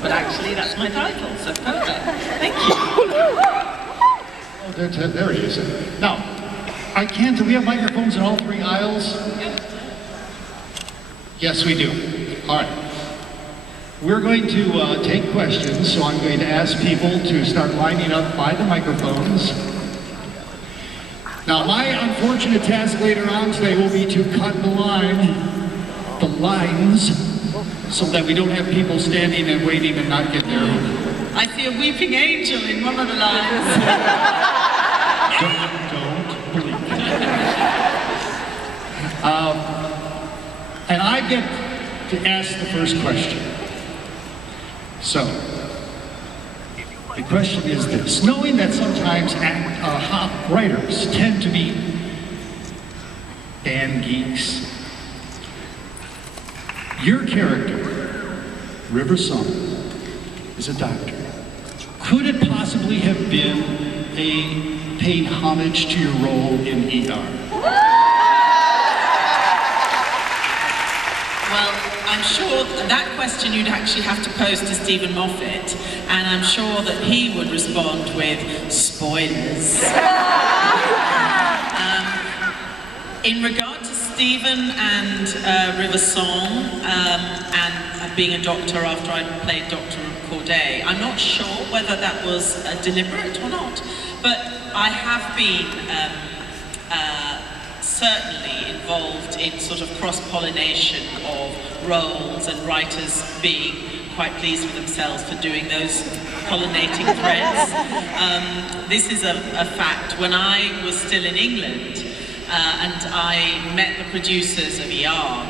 but actually that's my title, so perfect. Thank you. Oh, there he is. Now, do we have microphones in all three aisles? Yep. Yes, we do. All right. We're going to take questions, so I'm going to ask people to start lining up by the microphones. Now, my unfortunate task later on today will be to cut the lines, so that we don't have people standing and waiting and not get their... I see a weeping angel in one of the lines. Don't believe it. And I get to ask the first question. So, the question is this. Knowing that sometimes writers tend to be band geeks, your character, River Song, is a doctor. Could it possibly have been paying homage to your role in ER? Well, I'm sure that question you'd actually have to pose to Stephen Moffat, and I'm sure that he would respond with spoilers. In regard to Stephen and River Song and being a doctor after I played Dr. Corday, I'm not sure whether that was deliberate or not, but I have been certainly involved in sort of cross-pollination of roles and writers being quite pleased with themselves for doing those pollinating threads. This is a fact. When I was still in England and I met the producers of ER,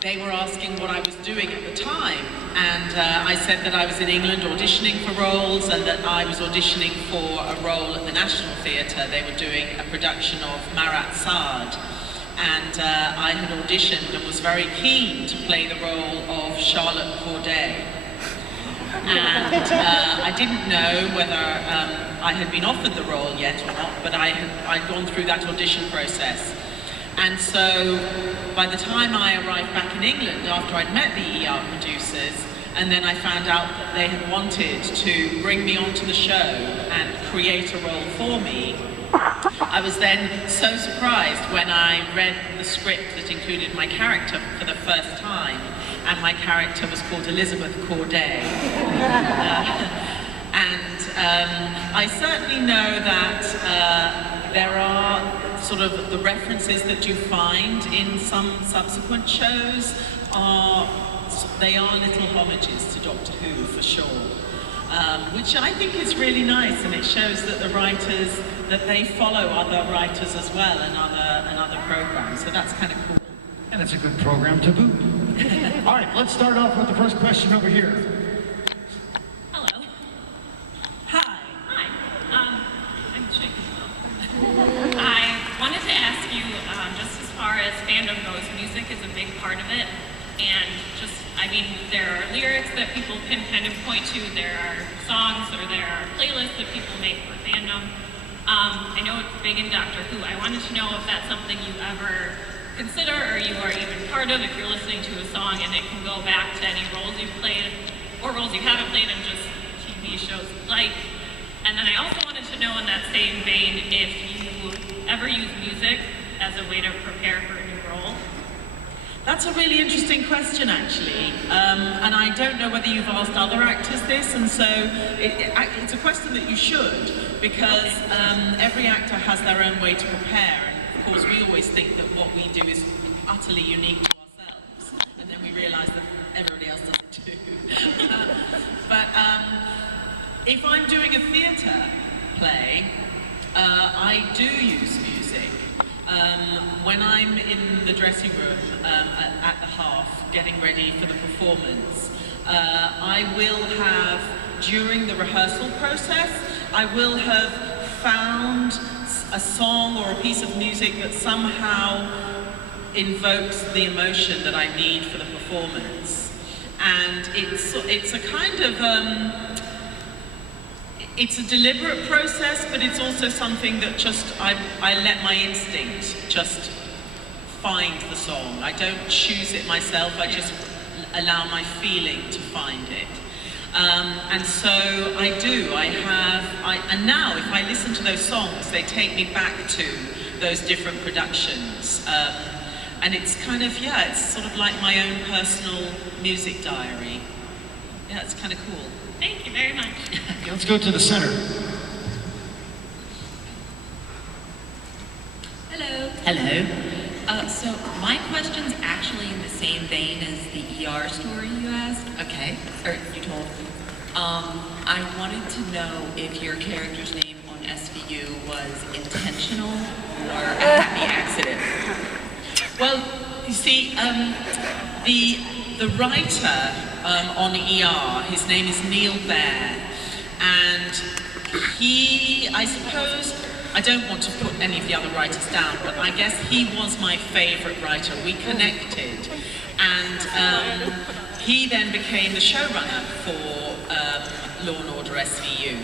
they were asking what I was doing at the time, and I said that I was in England auditioning for roles and that I was auditioning for a role at the National Theatre. They were doing a production of Marat Sade, and I had auditioned and was very keen to play the role of Charlotte Corday. And I didn't know whether I had been offered the role yet or not, but I'd gone through that audition process. And so, by the time I arrived back in England, after I'd met the ER producers, and then I found out that they had wanted to bring me onto the show and create a role for me, I was then so surprised when I read the script that included my character for the first time, and my character was called Elizabeth Corday. I certainly know that there are sort of the references that you find in some subsequent shows they are little homages to Doctor Who for sure, which I think is really nice, and it shows that the writers, that they follow other writers as well and other programs, so that's kind of cool. And it's a good program to boot. All right, let's start off with the first question over here. Hello. Hi. Hi. I'm shaking. I wanted to ask you, just as far as fandom goes, music is a big part of it, and just, I mean, there are lyrics that people can kind of point to, there are songs or there are playlists that people make for fandom. I know it's big in Doctor Who. I wanted to know if that's something you ever consider or you are even part of, if you're listening to a song and it can go back to any roles you've played or roles you haven't played in just TV shows you like. And then I also wanted to know in that same vein if you ever use music as a way to prepare for a new role. That's a really interesting question, actually, and I don't know whether you've asked other actors this, and so it's a question that you should, because every actor has their own way to prepare, and of course we always think that what we do is utterly unique to ourselves, and then we realise that everybody else does it too. But if I'm doing a theatre play, I do use music. When I'm in the dressing room at the half, getting ready for the performance, I will have, during the rehearsal process, I will have found a song or a piece of music that somehow invokes the emotion that I need for the performance. And it's a kind of, it's a deliberate process, but it's also something that just, I let my instinct just find the song. I don't choose it myself, I just allow my feeling to find it. And so I do. And now if I listen to those songs, they take me back to those different productions. And it's kind of, yeah, it's sort of like my own personal music diary. Yeah, it's kind of cool. Thank you very much. Okay, let's go to the center. Hello. Hello. So my question's actually in the same vein as the ER story you asked, Okay. or you told. I wanted to know if your character's name on SVU was intentional or a happy accident. Well, you see, the writer on ER, his name is Neil Baer, and he, I suppose, I don't want to put any of the other writers down, but I guess he was my favourite writer. We connected, and he then became the showrunner for Law and Order SVU.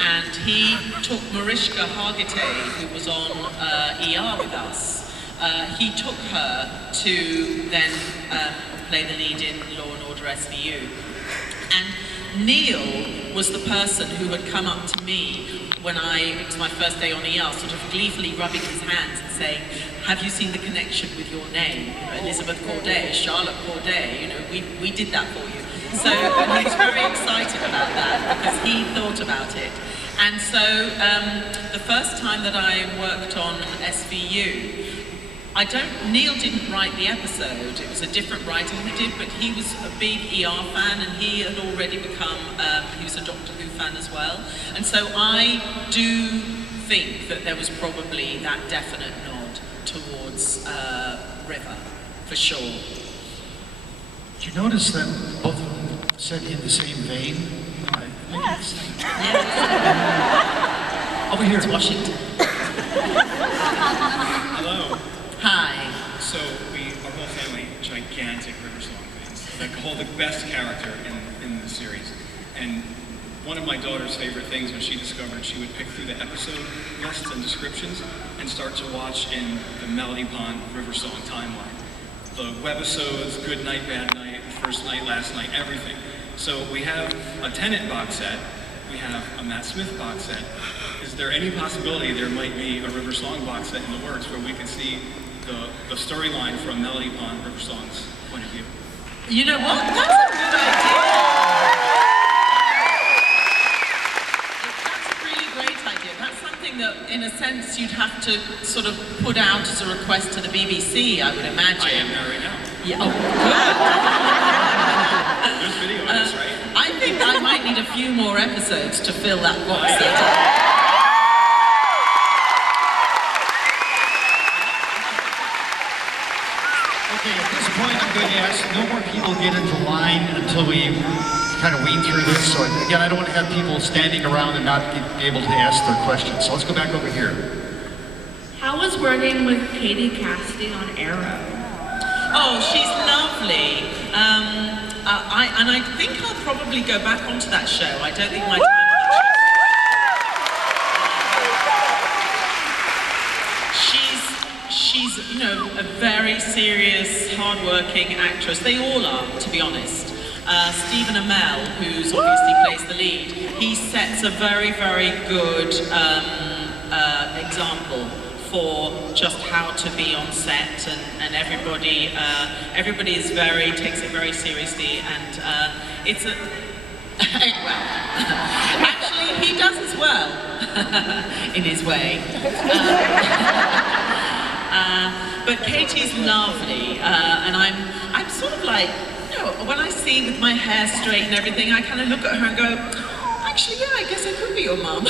And he took Mariska Hargitay, who was on ER with us, he took her to then play the lead in Law and Order SVU. And Neil was the person who had come up to me when it was my first day on ER, sort of gleefully rubbing his hands and saying, have you seen the connection with your name? You know, Elizabeth Corday, Charlotte Corday, you know, we did that for you. So he was very excited about that because he thought about it. And so the first time that I worked on SVU, Neil didn't write the episode, it was a different writer who did, but he was a big ER fan and he had already become, he was a Doctor Who fan as well. And so I do think that there was probably that definite nod towards River, for sure. Did you notice that both of them said in the same vein? Yes. Over here. It's Washington. Hello. Hi. So our whole family, gigantic River Song fans. Like hold the best character in the series. And one of my daughter's favorite things when she discovered, she would pick through the episode lists and descriptions and start to watch in the Melody Pond River Song timeline. The webisodes, Good Night, Bad Night, First Night, Last Night, everything. So we have a Tennant box set, we have a Matt Smith box set. Is there any possibility there might be a River Song box set in the works where we can see the storyline from Melody Pond River Song's point of view? You know what? That's a good idea. That's a really great idea. That's something that, in a sense, you'd have to sort of put out as a request to the BBC, I would imagine. I am there right now. Yeah. Oh, good. There's video of this, right? I think I might need a few more episodes to fill that box set. Okay, at this point, I'm going to ask no more people get into line until we kind of wean through this. So again, I don't want to have people standing around and not be able to ask their questions. So let's go back over here. How was working with Katie Cassidy on Arrow? Oh, she's lovely. And I think I'll probably go back onto that show. I don't think my time she's you know, a very serious, hard-working actress. They all are, to be honest. Stephen Amell, who's obviously plays the lead, he sets a very, very good example for just how to be on set, and everybody takes it very seriously, and it's a well, actually he does as well in his way. But Katie's lovely, and I'm sort of like, you know, when I see with my hair straight and everything, I kind of look at her and go, actually, yeah, I guess I could be your mum.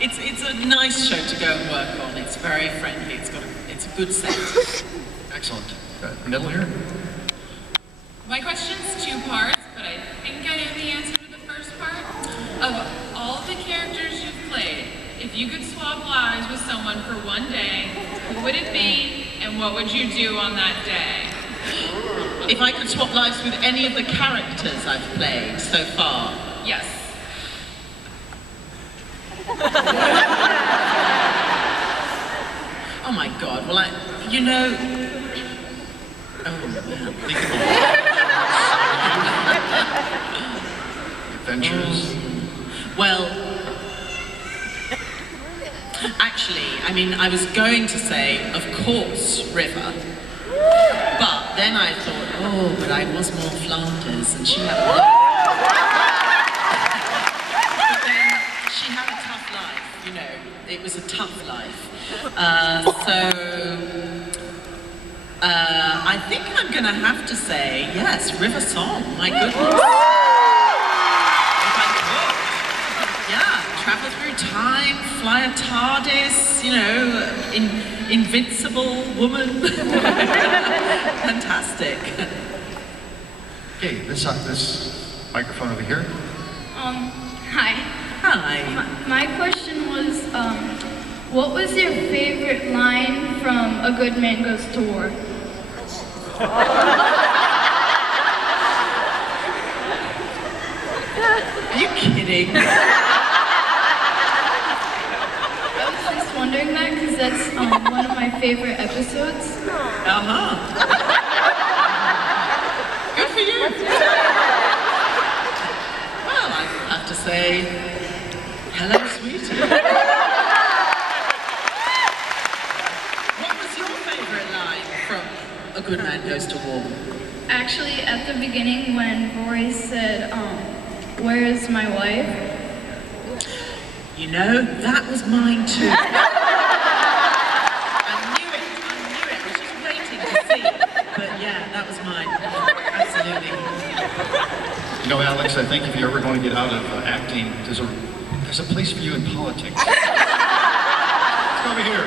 It's a nice show to go and work on. It's very friendly. It's a good set. Excellent. Middle here. My question's two parts, but I think I know the answer to the first part. Of all the characters you've played, if you could swap lives with someone for one day, who would it be, and what would you do on that day? If I could swap lives with any of the characters I've played so far. Yes. Oh my God, well you know, Adventures. Well, actually, I mean, I was going to say, of course, River. But then I thought, oh, but I was more Flanders, and she had a lot. But then she had a tough life, you know. It was a tough life. I think I'm going to have to say, yes, River Song, my goodness. If I could. Yeah, travel through time, fly a TARDIS, you know, invincible woman. Fantastic. Okay, this microphone over here. Hi. Hi. My question was, what was your favorite line from A Good Man Goes to War? Are you kidding? I was just wondering that because that's one of my favorite episodes. Uh-huh. Good for you. Well, I have to say, hello, sweetie. What was your favorite line from A Good Man Goes to War? Actually, at the beginning when Rory said, where is my wife? You know, that was mine too. I knew it. I was just waiting to see. But yeah, that was mine. Absolutely. You know, Alex, I think if you're ever going to get out of acting, there's a place for you in politics. Let's go over here.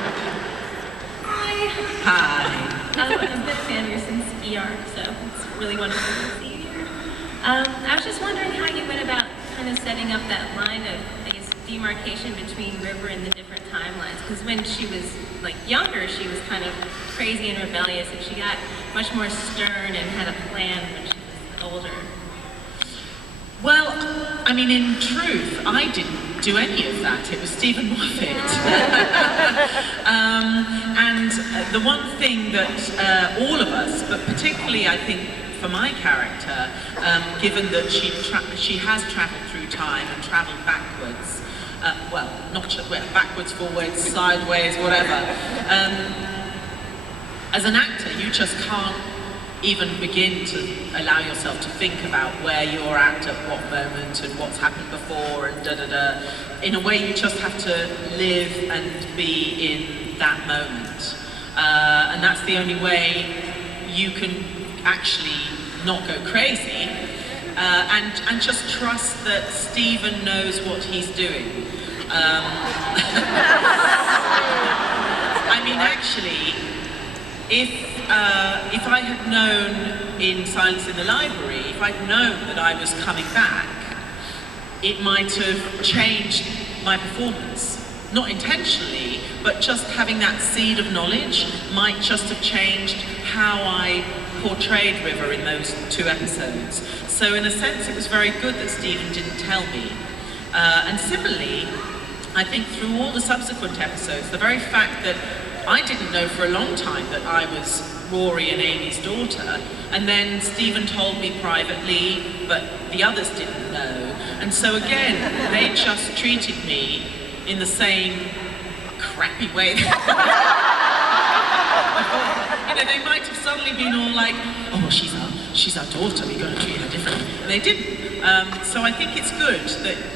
Hi. I've been a fan of yours since ER, so it's really wonderful to see you here. I was just wondering how you went about kind of setting up that line of, I guess, demarcation between River and the different timelines. Because when she was like younger, she was kind of crazy and rebellious, and she got much more stern and had a plan when she was older. Well, I mean, in truth, I didn't do any of that. It was Stephen Moffat. And the one thing that all of us, but particularly I think for my character, given that she has travelled through time and travelled backwards, backwards, forwards, sideways, whatever. As an actor, you just can't even begin to allow yourself to think about where you're at what moment and what's happened before and da-da-da. In a way, you just have to live and be in that moment. And that's the only way you can actually not go crazy and just trust that Stephen knows what he's doing. I mean, actually, if I had known in Silence in the Library, if I'd known that I was coming back, it might have changed my performance. Not intentionally, but just having that seed of knowledge might just have changed how I portrayed River in those 2 episodes. So in a sense, it was very good that Stephen didn't tell me. And similarly, I think through all the subsequent episodes, the very fact that I didn't know for a long time that I was Rory and Amy's daughter, and then Stephen told me privately, but the others didn't know. And so again, they just treated me in the same crappy way. You know, they might have suddenly been all like, oh, well, she's our daughter, we've got to treat her differently. And they didn't. So I think it's good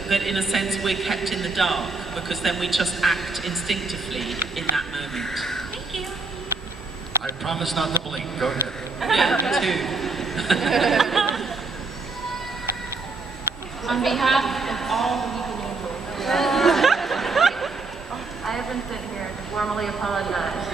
that in a sense we're kept in the dark, because then we just act instinctively in that moment. Thank you. I promise not to blink. Go ahead. Yeah, me too. On behalf of all the Weeping Angels, I have been sent here to formally apologize.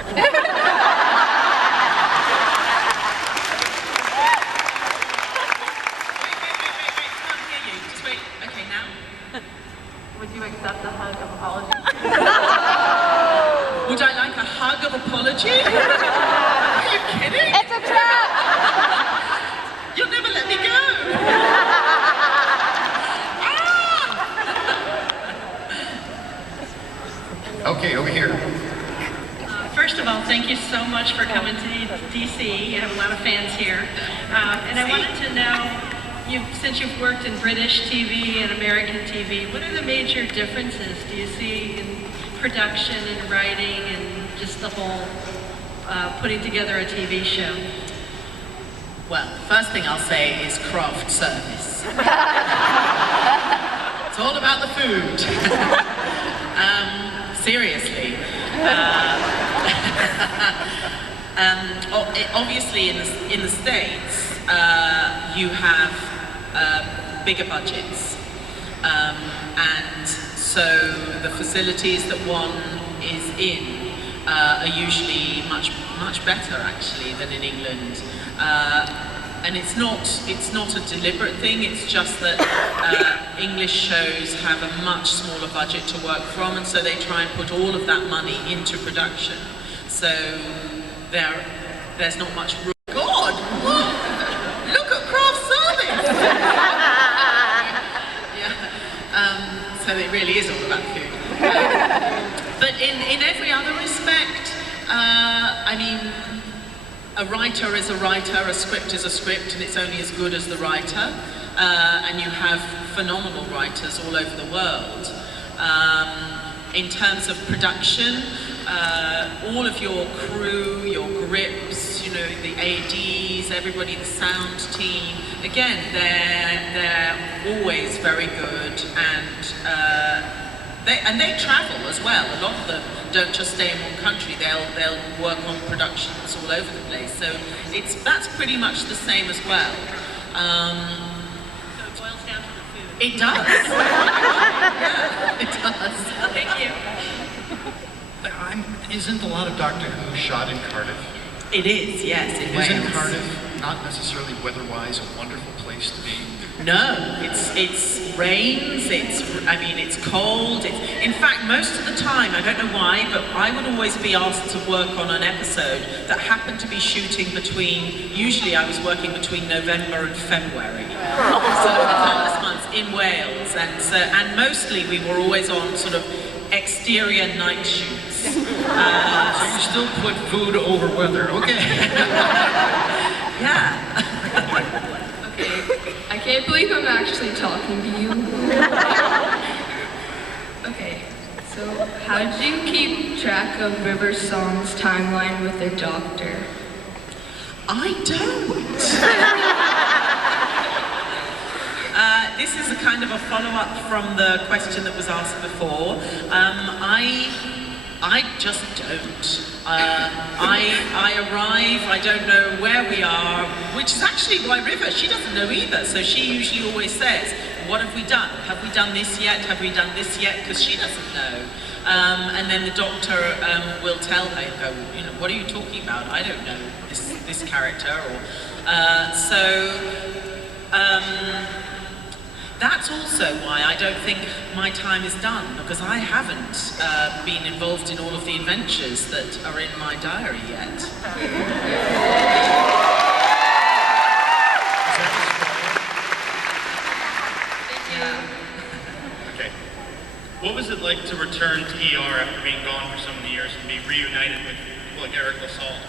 Would you accept a hug of apology? Would I like a hug of apology? Are you kidding? It's a trap! You'll never let me go! Okay, over here. First of all, thank you so much for coming to DC. You have a lot of fans here. And I wanted to know, since you've worked in British TV and American TV, what are the major differences do you see in production and writing and just the whole putting together a TV show? Well, first thing I'll say is craft service. It's all about the food. Seriously. Obviously, in the States, you have bigger budgets, and so the facilities that one is in are usually much better, actually, than in England. And it's not a deliberate thing. It's just that English shows have a much smaller budget to work from, and so they try and put all of that money into production. So there's not much room. God, what? Look at craft service. Yeah. So it really is all about food. But in every other respect, I mean, a writer is a writer, a script is a script, and it's only as good as the writer. And you have phenomenal writers all over the world. In terms of production, all of your crew, your grips, you know, the ADs, everybody, the sound team, again, they're always very good, and they travel as well. A lot of them don't just stay in one country, they'll work on productions all over the place. So that's pretty much the same as well. So it boils down to the food. It does. Yeah, it does. Thank you. Isn't a lot of Doctor Who shot in Cardiff? It is, yes, in Wales. Isn't Cardiff not necessarily weather-wise a wonderful place to be? No, it's rains, it's cold. In fact, most of the time, I don't know why, but I would always be asked to work on an episode that happened to be shooting usually I was working between November and February. So the coldest months in Wales, and mostly we were always on sort of exterior night shoots. So you still put food over weather, okay. Yeah. Okay, I can't believe I'm actually talking to you. Okay, so how did you keep track of River Song's timeline with their doctor? I don't. This is a kind of a follow-up from the question that was asked before. I just don't. I arrive, I don't know where we are, which is actually why River, she doesn't know either. So she usually always says, what have we done? Have we done this yet? Have we done this yet? Because she doesn't know. And then the doctor will tell her, go, you know, what are you talking about? I don't know this character. That's also why I don't think my time is done, because I haven't been involved in all of the adventures that are in my diary yet. Okay. What was it like to return to ER after being gone for so many years and be reunited with people like Eric LaSalle?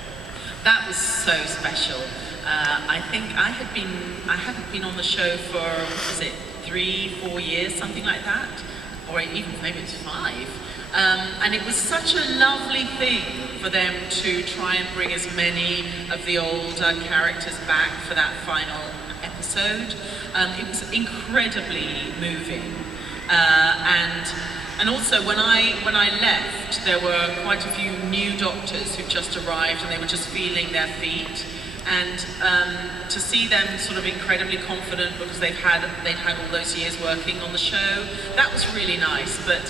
That was so special. I think I hadn't been on the show for, what was it, 3-4 years, something like that, or even maybe it's 5. And it was such a lovely thing for them to try and bring as many of the older characters back for that final episode. It was incredibly moving, and also when I left, there were quite a few new doctors who just arrived and they were just feeling their feet. And to see them sort of incredibly confident because they'd had all those years working on the show, that was really nice. But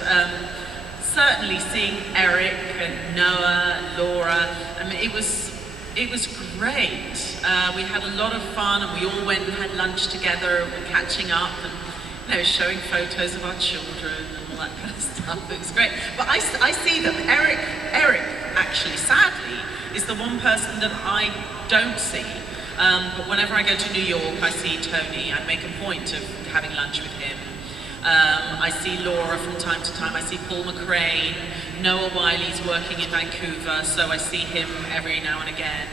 certainly seeing Eric and Noah, Laura, I mean, it was great. We had a lot of fun, and we all went and had lunch together, catching up, and showing photos of our children and all that kind of stuff. It was great. But I see them. Eric actually, sadly, is the one person that I don't see. But whenever I go to New York, I see Tony. I make a point of having lunch with him. I see Laura from time to time. I see Paul McCrane. Noah Wiley's working in Vancouver, so I see him every now and again.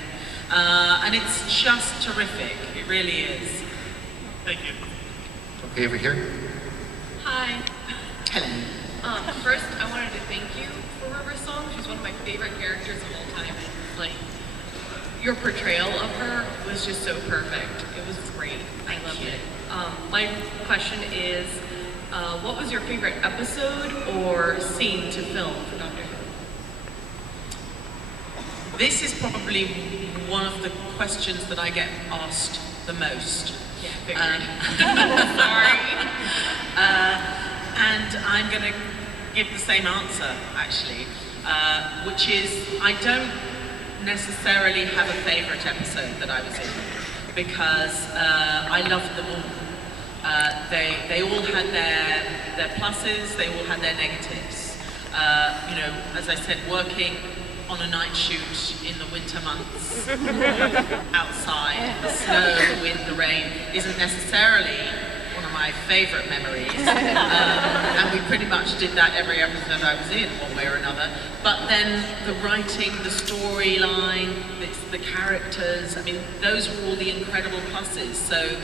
And it's just terrific. It really is. Thank you. Okay, over here. Hi. Hello. First, I wanted to thank you for River Song. She's one of my favorite characters of all time. Like, your portrayal of her was just so perfect. It was great. I loved it. My question is, what was your favorite episode or scene to film for Doctor Who? This is probably one of the questions that I get asked the most. Yeah, figured. Sorry. And I'm going to give the same answer, actually, which is I don't necessarily have a favourite episode that I was in, because I loved them all. They all had their pluses, they all had their negatives. You know, as I said, working on a night shoot in the winter months outside, the snow, the wind, the rain, isn't necessarily one of my favourite memories. And we pretty much did that every episode I was in, one way or another. But then the writing, the storyline, the characters, I mean, those were all the incredible pluses. So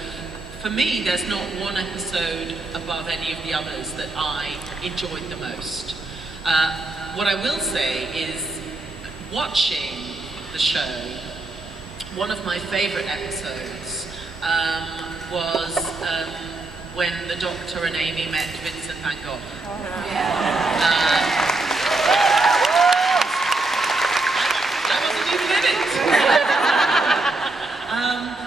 for me, there's not one episode above any of the others that I enjoyed the most. What I will say is, watching the show, one of my favourite episodes was when the Doctor and Amy met Vincent van Gogh. I wasn't even in it.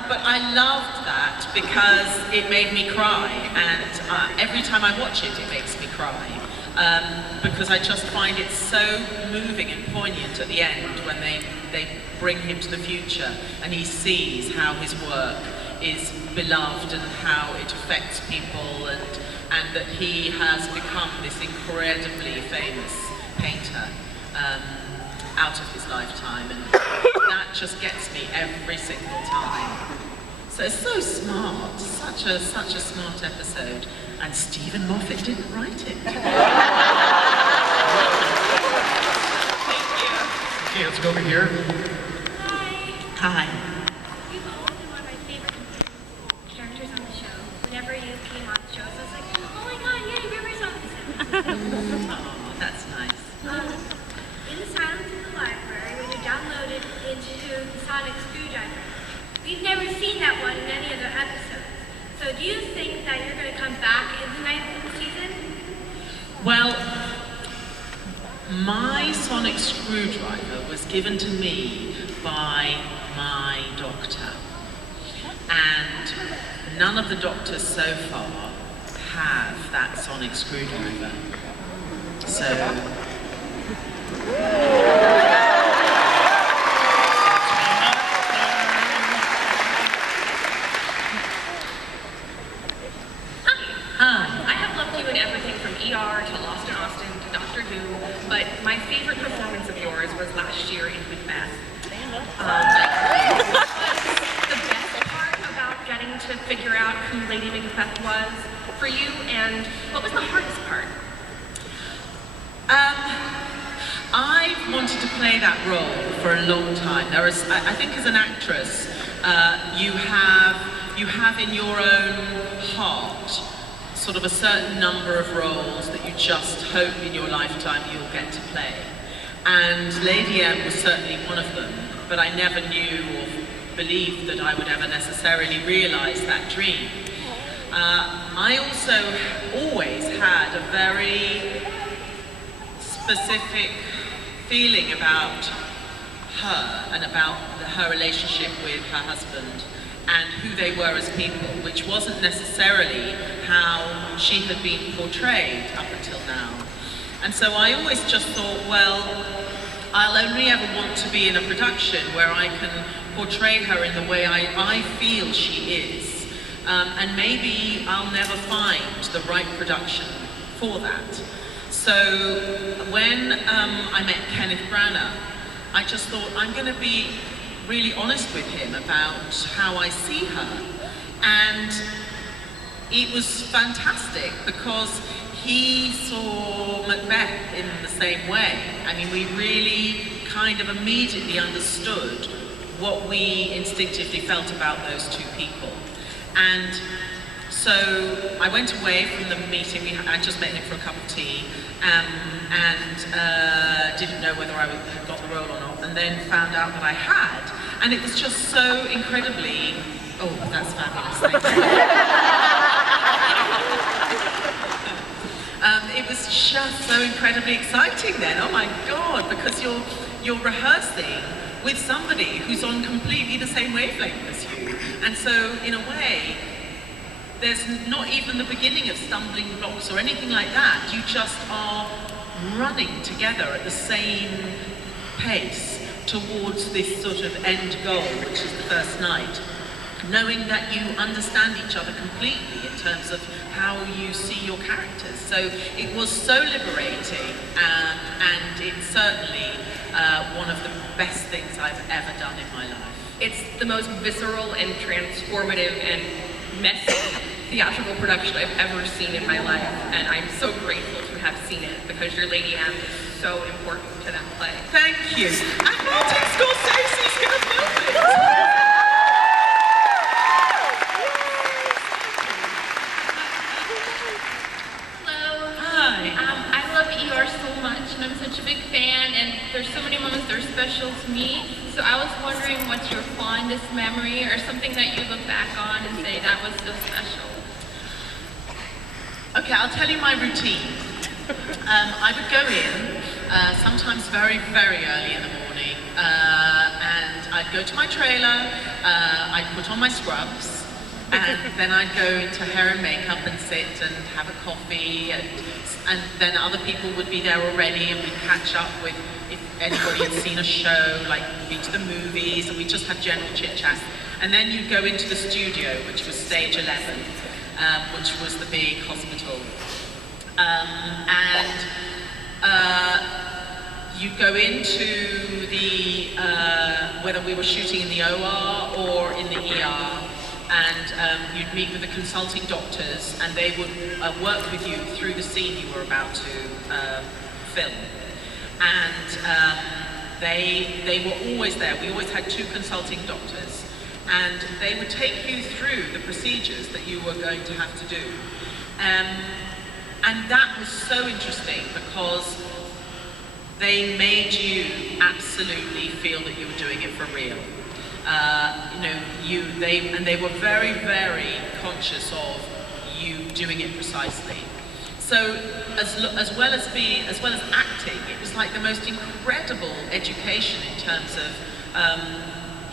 But I loved that because it made me cry, and every time I watch it, it makes me cry. Because I just find it so moving and poignant at the end when they bring him to the future and he sees how his work is beloved and how it affects people, and that he has become this incredibly famous painter out of his lifetime, and that just gets me every single time. So it's so smart, such a smart episode, and Stephen Moffat didn't write it. Okay, let's go over here. Hi. You've always been one of my favorite characters on the show. Whenever you came on the show, so I was like, oh my god, yay, River's on this episode. Oh, that's nice. In Silence in the Library, when you downloaded into the Sonic Screwdriver, we've never seen that one in any other episodes. So do you think that you're going to come back in the 9th season? Well, my sonic screwdriver was given to me by my doctor. And none of the doctors so far have that sonic screwdriver. So... I have loved you in everything from ER to Lost in Austin to Doctor Who, but my favorite performance of yours was last year in Macbeth. What was the best part about getting to figure out who Lady Macbeth was for you, and what was the hardest part? I've wanted to play that role for a long time. I think as an actress, you have in your own heart sort of a certain number of roles that you just hope in your lifetime you'll get to play. And Lady M was certainly one of them, but I never knew or believed that I would ever necessarily realise that dream. I also always had a very specific feeling about her and about her relationship with her husband and who they were as people, which wasn't necessarily how she had been portrayed up until now. And so I always just thought, well, I'll only ever want to be in a production where I can portray her in the way I feel she is. And maybe I'll never find the right production for that. So when I met Kenneth Branagh, I just thought I'm going to be really honest with him about how I see her. And it was fantastic because he saw Macbeth in the same way. I mean, we really kind of immediately understood what we instinctively felt about those two people. And so I went away from the meeting. I just met him for a cup of tea, and didn't know whether I had got the role or not, and then found out that I had. And it was just so incredibly, oh, that's fabulous, thank you. It was just so incredibly exciting then, oh my God, because you're rehearsing with somebody who's on completely the same wavelength as you. And so, in a way, there's not even the beginning of stumbling blocks or anything like that. You just are running together at the same pace towards this sort of end goal, which is the first night, knowing that you understand each other completely in terms of how you see your characters. So it was so liberating, and it's certainly one of the best things I've ever done in my life. It's the most visceral and transformative and messy theatrical production I've ever seen in my life, and I'm so grateful to have seen it because your Lady M is so important to that play. Thank you. And Martin Scorsese's going to film it. Hello. Hi. I love ER so much, and I'm such a big fan, and there's so many moments that are special to me. So I was wondering what's your fondest memory or something that you look back on and say that was so special? Okay, I'll tell you my routine. I would go in, sometimes very, very early in the morning, and I'd go to my trailer, I'd put on my scrubs, and then I'd go into hair and makeup and sit and have a coffee, and then other people would be there already, and we'd catch up with if anybody had seen a show, like been to the movies, and we'd just have general chit-chat. And then you'd go into the studio, which was stage 11. Which was the big hospital. You'd go into the, whether we were shooting in the OR or in the ER, and you'd meet with the consulting doctors, and they would work with you through the scene you were about to film. And they were always there. We always had 2 consulting doctors. And they would take you through the procedures that you were going to have to do. And that was so interesting because they made you absolutely feel that you were doing it for real. They were very, very conscious of you doing it precisely. So as well as acting, it was like the most incredible education in terms of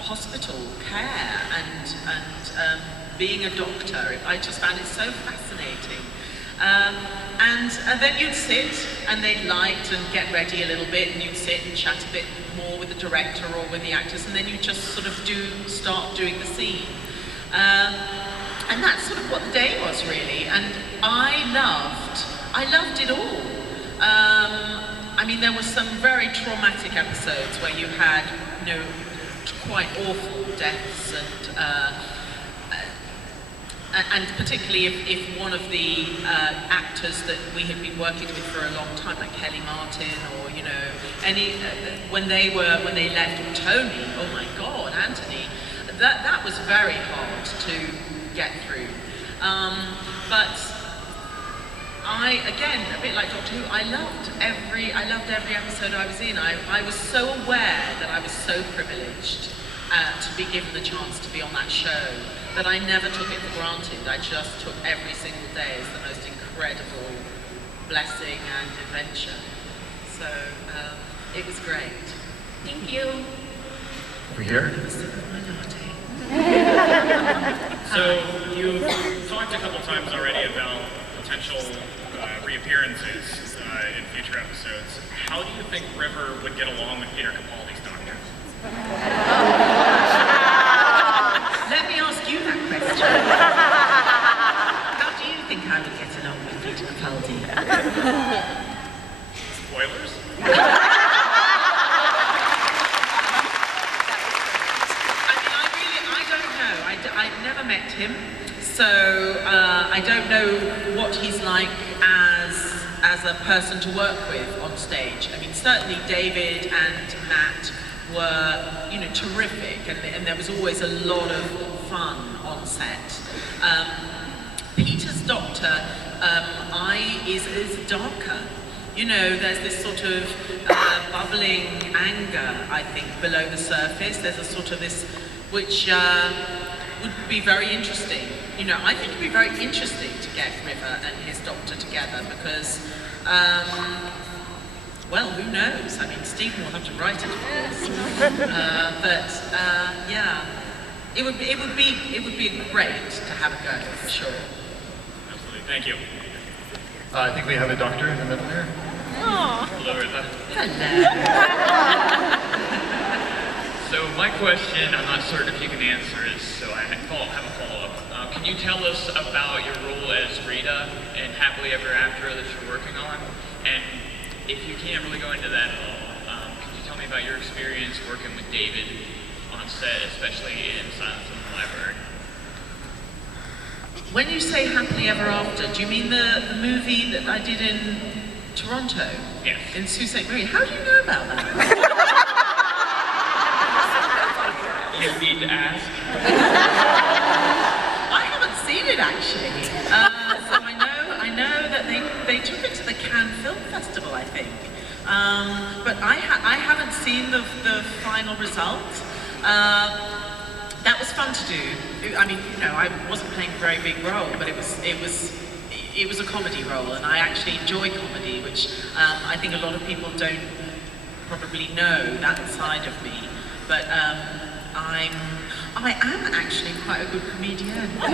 hospital care and being a doctor. I just found it so fascinating. And then you'd sit and they'd light and get ready a little bit, and you'd sit and chat a bit more with the director or with the actors, and then you just sort of start doing the scene. And that's sort of what the day was really, and I loved it all. I mean, there were some very traumatic episodes where you had, quite awful deaths, and particularly if one of the actors that we had been working with for a long time, like Kelly Martin, or when they left, or Tony, oh my God, Anthony, that was very hard to get through. But again, a bit like Doctor Who, I loved every episode I was in. I was so aware that I was so privileged to be given the chance to be on that show that I never took it for granted. I just took every single day as the most incredible blessing and adventure. So it was great. Thank you. Over here. So you've talked a couple times already about potential reappearances in future episodes. How do you think River would get along with Peter Capaldi's Doctor? Let me ask you that question. How do you think I would get along with Peter Capaldi? Spoilers? I don't know. I've never met him, So I don't know what he's like as a person to work with on stage. I mean, certainly David and Matt were, you know, terrific, and there was always a lot of fun on set. Peter's Doctor is darker. You know, there's this sort of bubbling anger, I think, below the surface. There's a sort of this, which would be very interesting. You know, I think it'd be very interesting to get River and his Doctor together because, well, who knows? I mean, Stephen will have to write it, of course. Yeah, it would be great to have a go for sure. Absolutely, thank you. I think we have a doctor in the middle there. Hello, River. So my question, I'm not certain if you can answer this, so I have a follow-up. Can you tell us about your role as Rita in Happily Ever After that you're working on? And if you can't really go into that at all, can you tell me about your experience working with David on set, especially in Silence in the Library? When you say Happily Ever After, do you mean the movie that I did in Toronto? Yes. In Sault Ste. Marie? How do you know about that? You need to ask. I haven't seen it actually. So I know that they took it to the Cannes Film Festival, I think. But I haven't seen the final result. That was fun to do. I mean, you know, I wasn't playing a very big role, but it was a comedy role, and I actually enjoy comedy, which I think a lot of people don't probably know that side of me. But I am actually quite a good comedian. I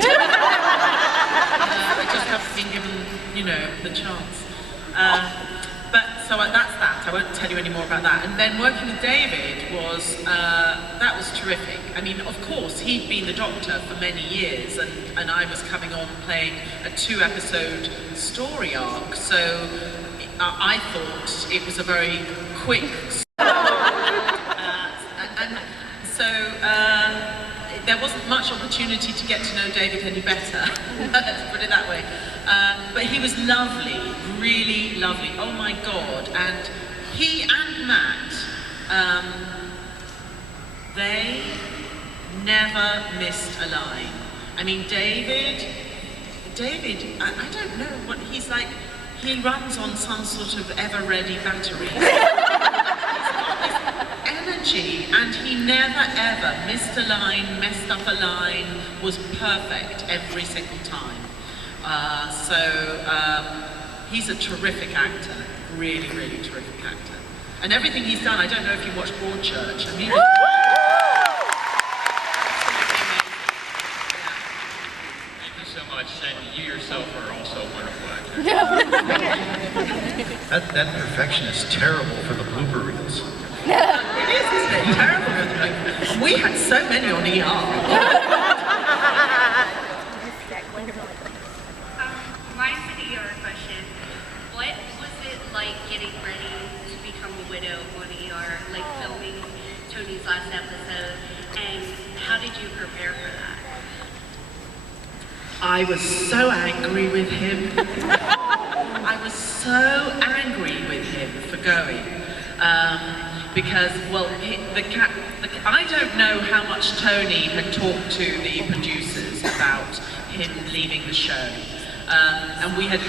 just haven't been given, you know, the chance. But so that's that. I won't tell you any more about that. And then working with David that was terrific. I mean, of course, he'd been the Doctor for many years, and I was coming on playing a 2-episode story arc. So I thought it was a very quick. There wasn't much opportunity to get to know David any better, let's put it that way. But he was lovely, really lovely. Oh my God! And he and Matt, they never missed a line. I mean, David, I don't know what he's like. He runs on some sort of ever-ready battery. Energy, and he never ever missed a line, messed up a line, was perfect every single time. He's a terrific actor, really, really terrific actor. And everything he's done, I don't know if you watched Broadchurch. I mean, Thank you so much, and you yourself are also a wonderful actor. That perfection is terrible for the blooper reels. it is, isn't it? Terrible. We had so many on ER. Mine's an ER question. What was it like getting ready to become a widow on ER, like filming Tony's last episode, and how did you prepare for that? I was so angry with him. I was so angry with him for going. Because, well, I don't know how much Tony had talked to the producers about him leaving the show. And we had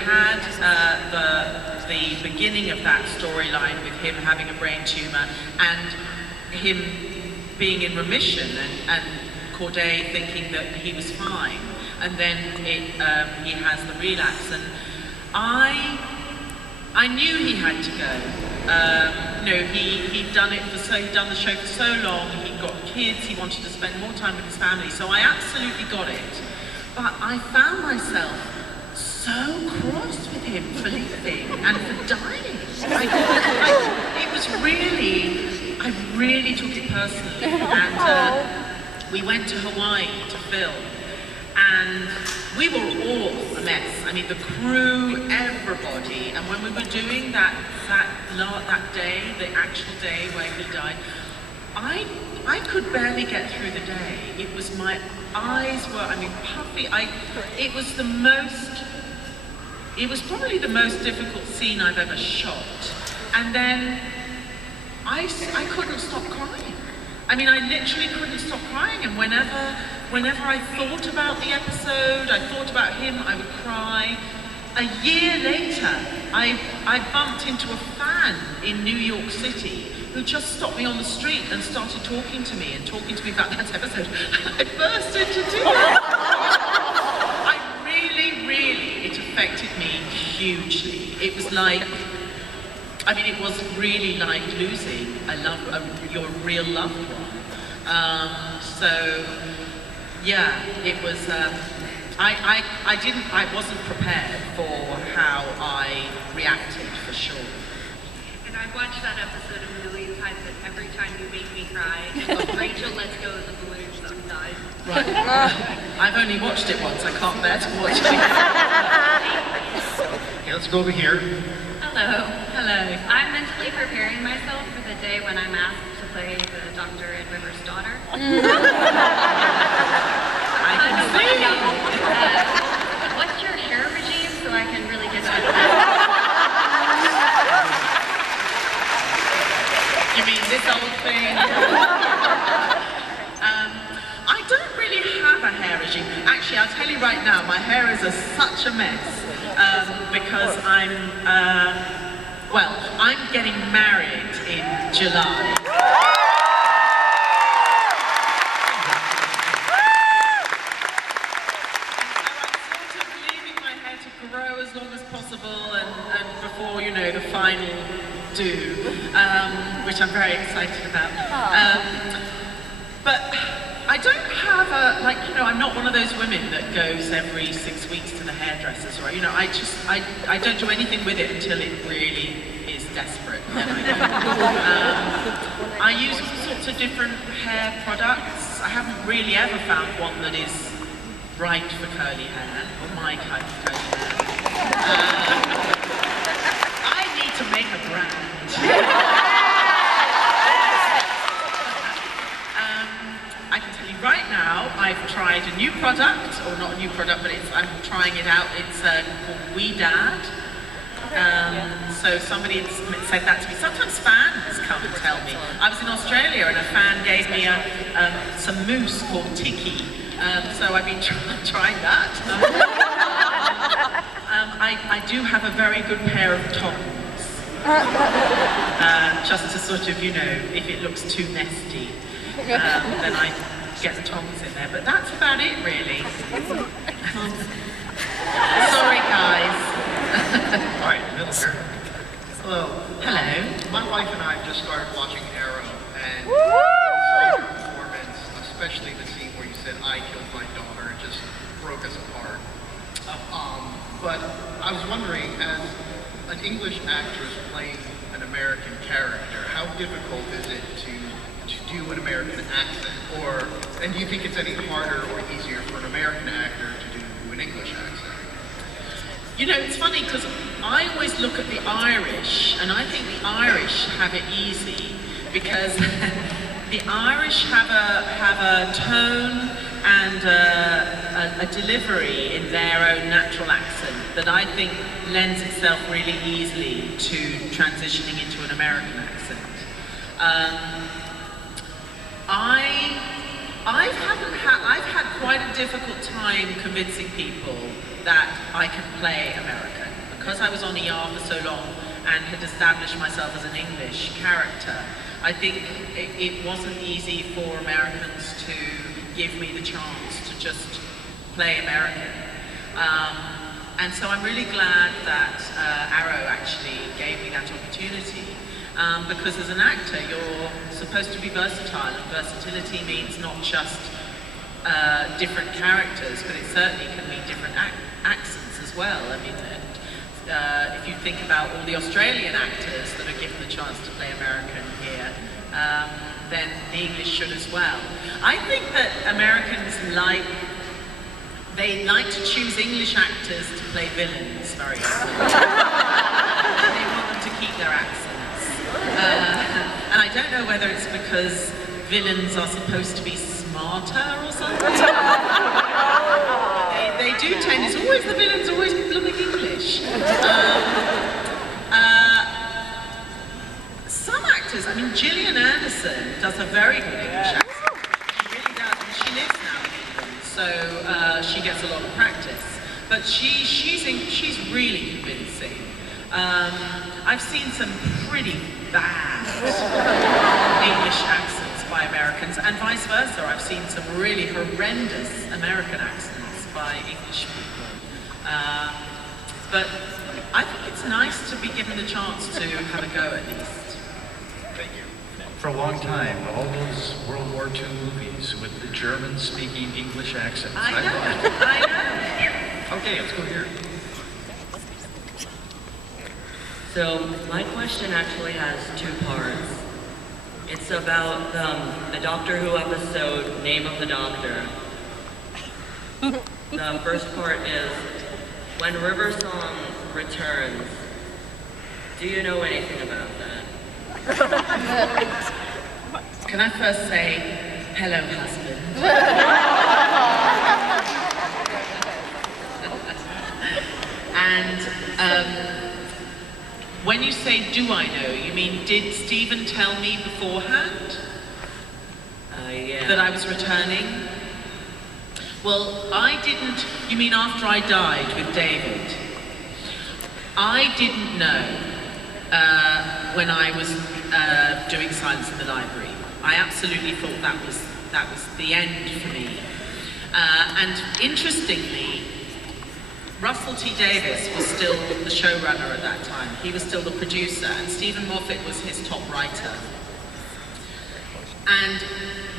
the beginning of that storyline with him having a brain tumor and him being in remission and Corday thinking that he was fine. And then he has the relapse. And I knew he had to go. He'd done the show for so long, he'd got kids, he wanted to spend more time with his family, so I absolutely got it. But I found myself so cross with him for leaving and for dying. I really took it personally. And we went to Hawaii to film. And we were all a mess. I mean, the crew, everybody. And when we were doing that day, the actual day where he died, I could barely get through the day. It was, my eyes were, I mean, puffy. It was probably the most difficult scene I've ever shot. And then I couldn't stop crying. I mean, I literally couldn't stop crying. And whenever I thought about the episode, I thought about him, I would cry. A year later, I bumped into a fan in New York City who just stopped me on the street and started talking to me about that episode. I burst into tears. It affected me hugely. It was like, I mean, it was really like losing your real loved one. So, yeah, it was, I wasn't prepared for how I reacted, for sure. And I've watched that episode a million times, and every time you make me cry, Rachel lets go of the balloon, so dies. Right. I've only watched it once, I can't bear to watch it again. Okay, let's go over here. Hello. Hello. I'm mentally preparing myself for the day when I'm asked to play the doctor in River's daughter. I can see. What's your hair regime so I can really get that? You mean this old thing? I don't really have a hair regime. Actually, I'll tell you right now, my hair is such a mess because I'm getting married in July. Grow as long as possible and before, you know, the final do, which I'm very excited about. But I don't have I'm not one of those women that goes every 6 weeks to the hairdressers, right? You know, I don't do anything with it until it really is desperate. Then I use all sorts of different hair products. I haven't really ever found one that is right for curly hair, or my kind of curly hair. I need to make a brand. I can tell you right now, I've tried a new product, or not a new product, but I'm trying it out. It's called We Dad. So somebody had said that to me. Sometimes fans come and tell me. I was in Australia and a fan gave me some mousse called Tiki. So I've been trying that. I do have a very good pair of tongs. Just to sort of, you know, if it looks too nesty, then I get the tongs in there. But that's about it, really. Sorry, guys. All right, middle here. Hello. Hello. My wife and I have just started watching Arrow, and saw your performance, especially the scene where you said, "I killed my daughter," it just broke us apart. But I was wondering, as an English actress playing an American character, how difficult is it to do an American accent? And do you think it's any harder or easier for an American actor to do an English accent? You know, it's funny because I always look at the Irish, and I think the Irish have it easy because the Irish have a tone and a delivery in their own natural accent that I think lends itself really easily to transitioning into an American accent. I've had quite a difficult time convincing people that I can play American because I was on ER for so long and had established myself as an English character. I think it wasn't easy for Americans to give me the chance to just play American. And so I'm really glad that Arrow actually gave me that opportunity. Because as an actor, you're supposed to be versatile, and versatility means not just different characters, but it certainly can mean different accents as well. I mean, if you think about all the Australian actors that are given the chance to play American here, then the English should as well. I think that Americans like to choose English actors to play villains very often. They want them to keep their accents. And I don't know whether it's because villains are supposed to be smarter or something. they do tend, it's always the villains always blooming English. Some actors, I mean, Gillian Anderson does a very good English accent. She really does, and she lives now in England, so she gets a lot of practice. But she's really convincing. I've seen some pretty bad English accents by Americans, and vice versa. I've seen some really horrendous American accents by English people. But I think it's nice to be given the chance to have a go at least. Thank you. For a long time, all those World War II movies with the German-speaking English accents. I know. Okay, let's go here. So my question actually has two parts. It's about the Doctor Who episode, Name of the Doctor. The first part is, when River Song returns, do you know anything about that? Can I first say, hello, husband? And when you say, do I know, you mean, did Stephen tell me beforehand Yeah. that I was returning? Well, I didn't, you mean after I died with David? I didn't know when I was doing Silence in the Library. I absolutely thought that was the end for me. And interestingly, Russell T Davies was still the showrunner at that time. He was still the producer, and Stephen Moffat was his top writer. And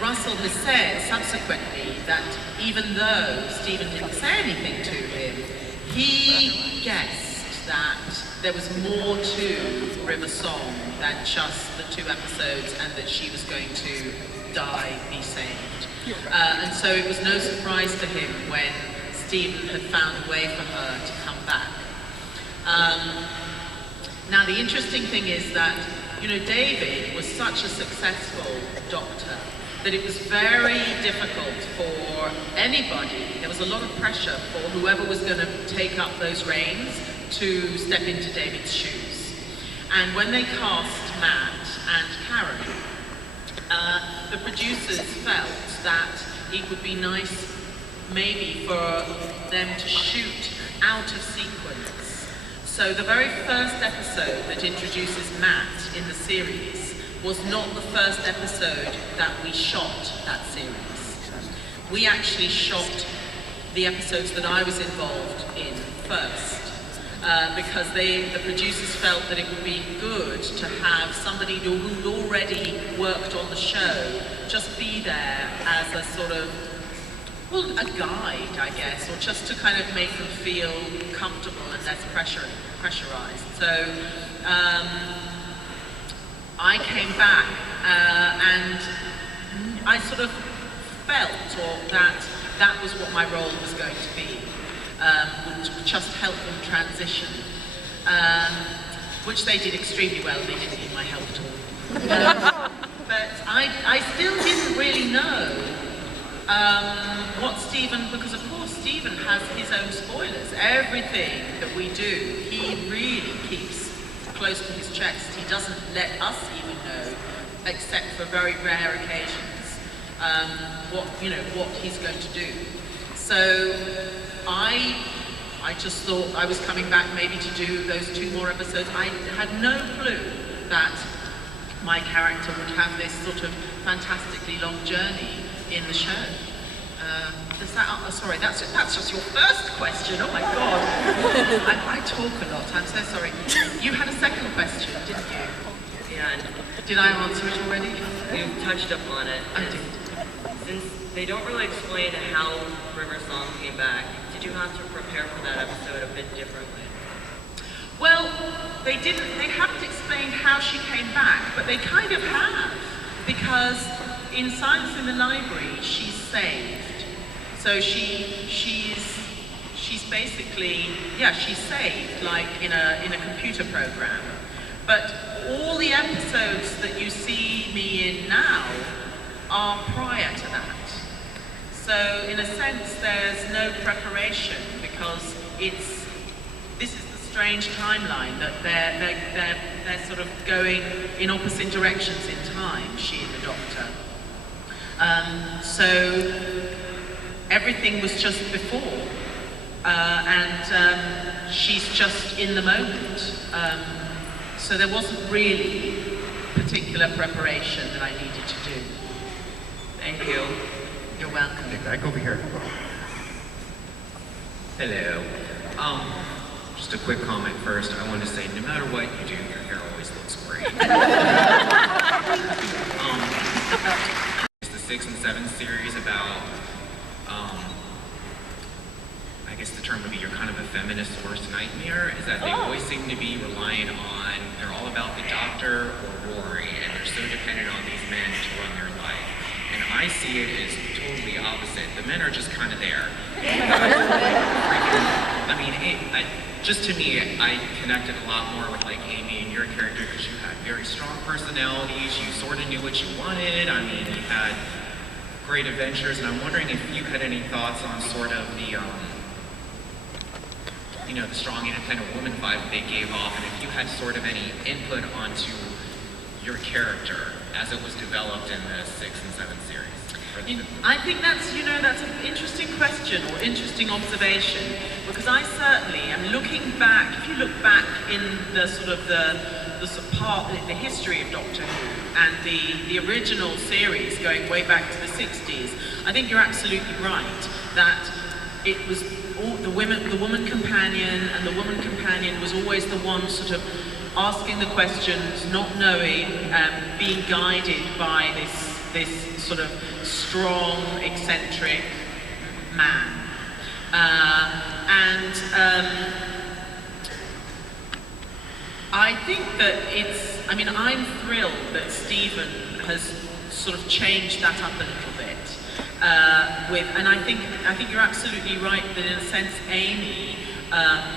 Russell has said subsequently that even though Stephen didn't say anything to him, he guessed that there was more to River Song than just the 2 episodes, and that she was going to die, be saved. And so it was no surprise to him when Stephen had found a way for her to come back. Now the interesting thing is that, you know, David was such a successful Doctor that it was very difficult for anybody. There was a lot of pressure for whoever was going to take up those reins to step into David's shoes. And when they cast Matt and Karen, the producers felt that it would be nice maybe for them to shoot out of sequence. So the very first episode that introduces Matt in the series was not the first episode that we shot that series. We actually shot the episodes that I was involved in first, because the producers felt that it would be good to have somebody who'd already worked on the show just be there as a sort of, well, a guide, I guess, or just to kind of make them feel comfortable and less pressurized. So I came back and I sort of felt that was what my role was going to be, would just help them transition, which they did extremely well. They didn't need my help at all. But I still didn't really know what Stephen, because of course Stephen has his own spoilers. Everything that we do, he really keeps close to his chest. He doesn't let us even know, except for very rare occasions, what he's going to do. So I just thought I was coming back maybe to do those 2 more episodes. I had no clue that my character would have this sort of fantastically long journey in the show. Sorry, that's just your first question. Oh my God. I talk a lot, I'm so sorry. You had a second question, didn't you? Yeah. Did I answer it already? You touched upon it. I did. Since they don't really explain how River Song came back, did you have to prepare for that episode a bit differently? Well, they haven't explained how she came back, but they kind of have, because in Silence in the Library, she's saved. So she's basically, she's saved, like in a computer program. But all the episodes that you see me in now, are prior to that. So in a sense, there's no preparation because this is the strange timeline that they're sort of going in opposite directions in time, she and the Doctor. So everything was just before, and she's just in the moment. So there wasn't really particular preparation that I needed to do. Thank you. You're welcome. Back over here. Hello. Just a quick comment first. I want to say, no matter what you do, your hair always looks great. It's the 6 and 7 series about, I guess the term would be you're kind of a feminist's worst nightmare, is that they always seem to be relying on, they're all about the Doctor or Rory, and they're so dependent on these men to run their life. And I see it as totally opposite. The men are just kind of there. I mean, just to me, I connected a lot more with like Amy and your character because you had very strong personalities. You sort of knew what you wanted. I mean, you had great adventures, and I'm wondering if you had any thoughts on sort of the, you know, the strong independent woman vibe that they gave off, and if you had sort of any input onto your character as it was developed in the 6 and 7 series. I think that's, you know, that's an interesting question or interesting observation, because I certainly am looking back. If you look back in the sort of the history of Doctor Who and the original series going way back to the 60s, I think you're absolutely right that it was all the woman companion, and the woman companion was always the one sort of asking the questions, not knowing, being guided by this sort of strong, eccentric man. I think that I mean, I'm thrilled that Stephen has sort of changed that up a little bit. And I think you're absolutely right that in a sense, Amy,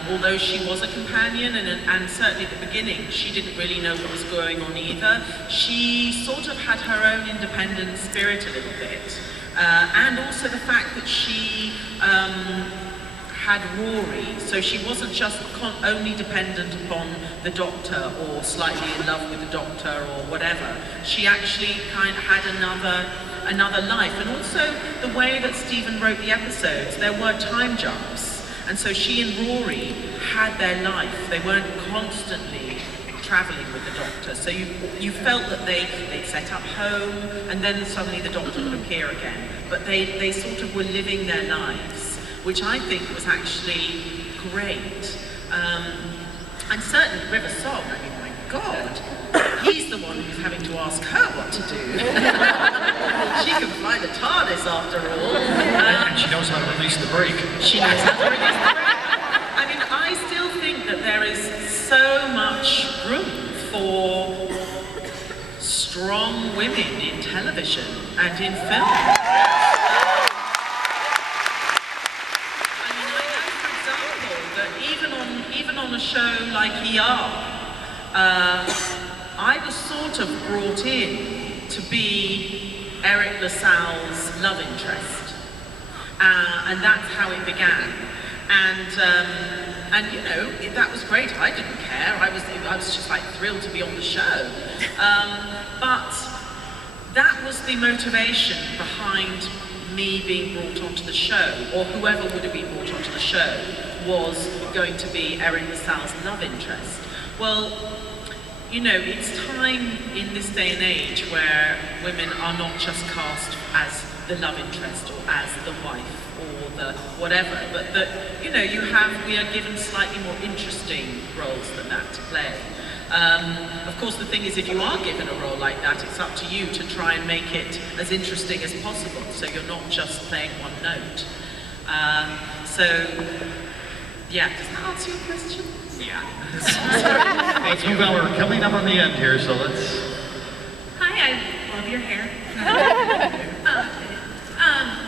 although she was a companion, and certainly at the beginning, she didn't really know what was going on either, she sort of had her own independent spirit a little bit. And also the fact that she had Rory, so she wasn't just only dependent upon the Doctor or slightly in love with the Doctor or whatever. She actually kind of had another life. And also the way that Stephen wrote the episodes, there were time jumps. And so she and Rory had their life. They weren't constantly traveling with the Doctor. So you felt that they'd set up home, and then suddenly the Doctor would appear again. But they sort of were living their lives, which I think was actually great. And certainly River Song, I mean, my God, he's the one who's having to ask her what to do. She can fly the TARDIS after all. And she knows how to release the brake. She knows how to release the brake. I mean, I still think that there is so much room for strong women in television and in film. I mean, I know, for example, that even on a show like ER, I was sort of brought in to be Eric LaSalle's love interest, and that's how it began. And you know, that was great. I didn't care. I was just like thrilled to be on the show. But that was the motivation behind me being brought onto the show, or whoever would have been brought onto the show was going to be Eric LaSalle's love interest. Well, you know, it's time in this day and age where women are not just cast as the love interest or as the wife or the whatever, but that, you know, we are given slightly more interesting roles than that to play. Of course, the thing is, if you are given a role like that, it's up to you to try and make it as interesting as possible, so you're not just playing one note. So, yeah, does that answer your question? Yeah. Let's move on. We're coming up on the end here, so let's... Hi, I love your hair. I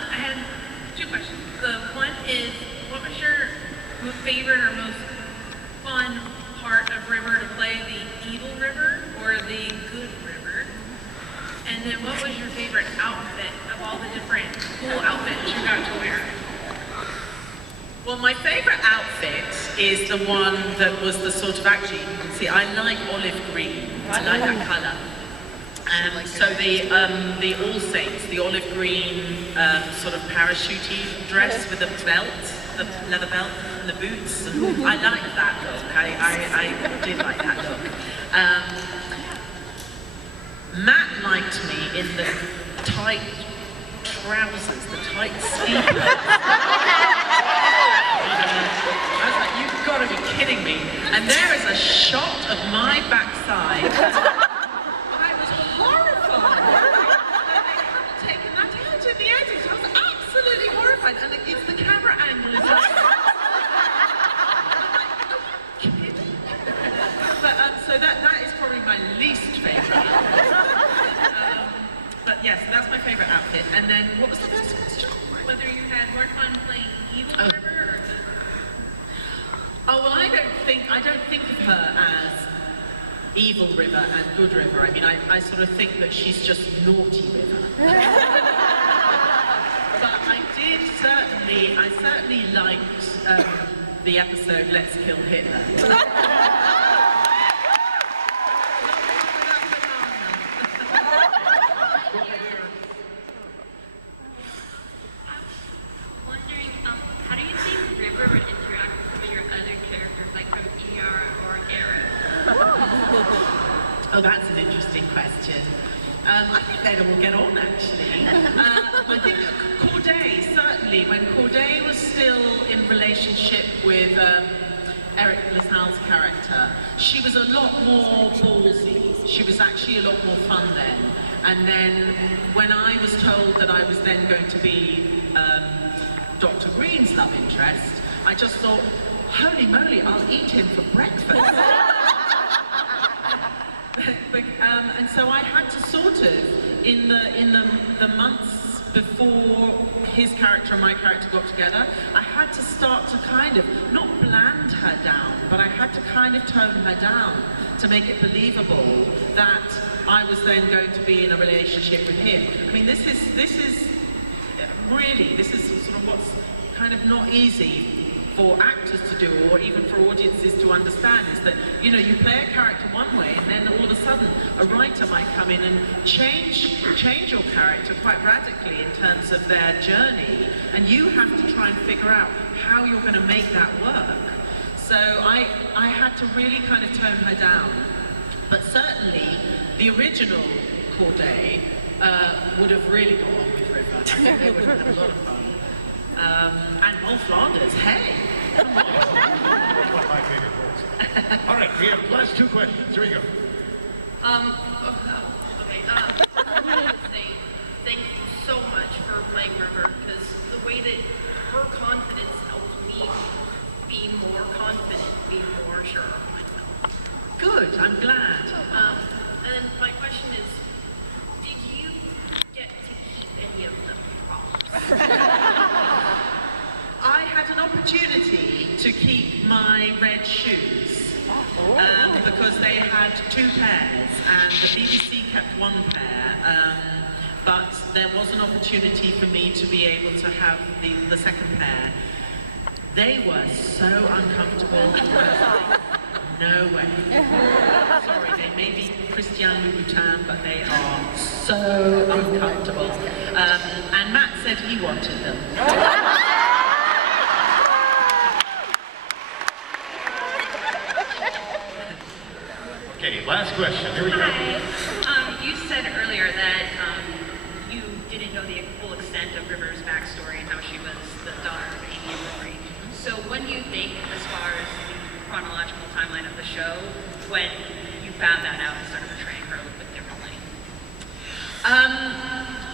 had two questions. The one is, what was your favorite or most fun part of River to play, the evil River or the good River? And And then what was your favorite outfit of all the different cool outfits you got to wear? Well, my favourite outfit is the one that was the sort of, actually, you can see, I like olive green. I like that colour. So the All Saints, the olive green sort of parachute dress with the belt, the leather belt and the boots. And I like that look. I did like that look. Matt liked me in the tight trousers, the tight sleeves. I was like, you've got to be kidding me. And there is a shot of my backside. I was horrified that they hadn't taken that out in the edit. I was absolutely horrified. And it's the camera angle is like, I'm like, are you kidding? But so that is probably my least favourite. But yes, that's my favourite outfit. And then, what was the first question? Whether you had more fun playing Evil River or Good River? Oh well, I don't think of her as Evil River and Good River. I mean, I sort of think that she's just Naughty River. But I certainly liked the episode Let's Kill Hitler. Oh, that's an interesting question. I think they'd all get on, actually. I think Corday, certainly, when Corday was still in relationship with Eric LaSalle's character, she was a lot more ballsy. She was actually a lot more fun then. And then when I was told that I was then going to be Dr. Green's love interest, I just thought, holy moly, I'll eat him for breakfast. And so I had to sort of, in the months before his character and my character got together, I had to start to kind of, not bland her down, but I had to kind of tone her down to make it believable that I was then going to be in a relationship with him. I mean, this is sort of what's kind of not easy for actors to do, or even for audiences to understand, is that, you know, you play a character one way, and then all of a sudden a writer might come in and change your character quite radically in terms of their journey, and you have to try and figure out how you're going to make that work. So I had to really kind of tone her down. But certainly the original Corday would have really got on with River. I think they would have had a lot of fun. And Paul Flanders, hey! Come on. That's one of my favorite roles. All right, we have last two questions. Here we go. I wanted to say thank you so much for playing River, because the way that her confidence helped me be more confident, be more sure of myself. Good, I'm glad. And my question is, did you get to keep any of the props? I had an opportunity to keep my red shoes because they had two pairs and the BBC kept one pair, but there was an opportunity for me to be able to have the second pair. They were so uncomfortable. No way. Sorry, they may be Christian Louboutin, but they are so uncomfortable. And Matt said he wanted them. Okay, last question. Here we go. Hi. You said earlier that you didn't know the full extent of River's backstory and how she was the daughter of Amy and Rory. So when do you think, as far as the chronological timeline of the show, when you found that out and started portraying her a little bit differently?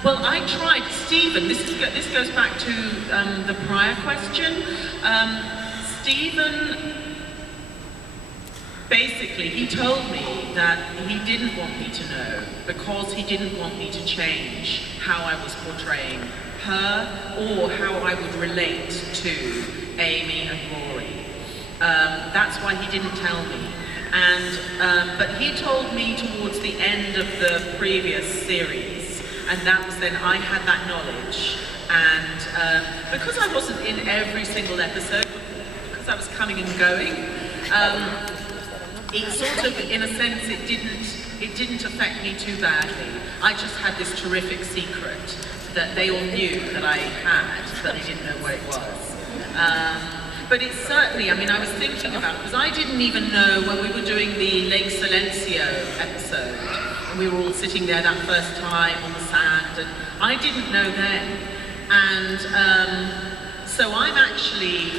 Well, I tried, Stephen, this goes back to the prior question. Stephen, basically, he told me that he didn't want me to know because he didn't want me to change how I was portraying her or how I would relate to Amy and Rory. That's why he didn't tell me. And but he told me towards the end of the previous series And that was then I had that knowledge, and because I wasn't in every single episode, because I was coming and going, it sort of, in a sense, it didn't affect me too badly. I just had this terrific secret that they all knew that I had, but they didn't know what it was. But it's certainly, I mean, I was thinking about, because I didn't even know when we were doing the Lake Silencio episode, and we were all sitting there that first time on the sand, and I didn't know then. And so I'm actually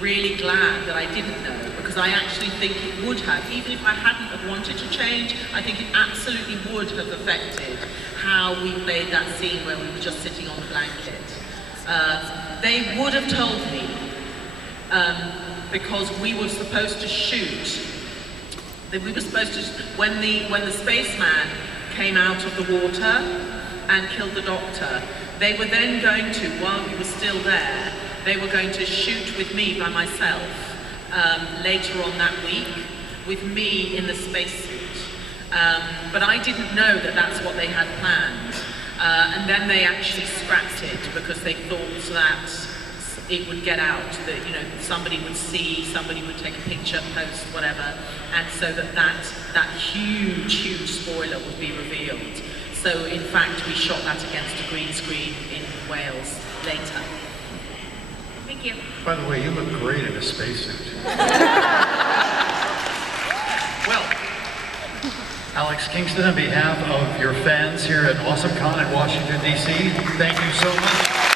really glad that I didn't know, because I actually think it would have, even if I hadn't have wanted to change, I think it absolutely would have affected how we played that scene where we were just sitting on the blanket. They would have told me, because we were supposed to shoot, when the spaceman came out of the water and killed the doctor, they were then going to, while we were still there, they were going to shoot with me by myself later on that week, with me in the spacesuit. But I didn't know that that's what they had planned. And then they actually scrapped it because they thought that it would get out, that, you know, somebody would see, somebody would take a picture, post, whatever, and so that huge spoiler would be revealed. So in fact, we shot that against a green screen in Wales later. Thank you. By the way, you look great in a spacesuit. Well, Alex Kingston, on behalf of your fans here at AwesomeCon in Washington, D.C., thank you so much.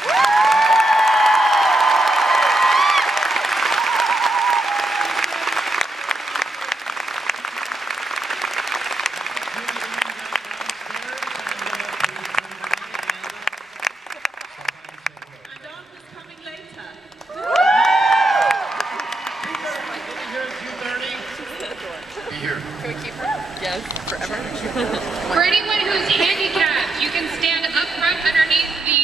For anyone who's handicapped, you can stand up front underneath the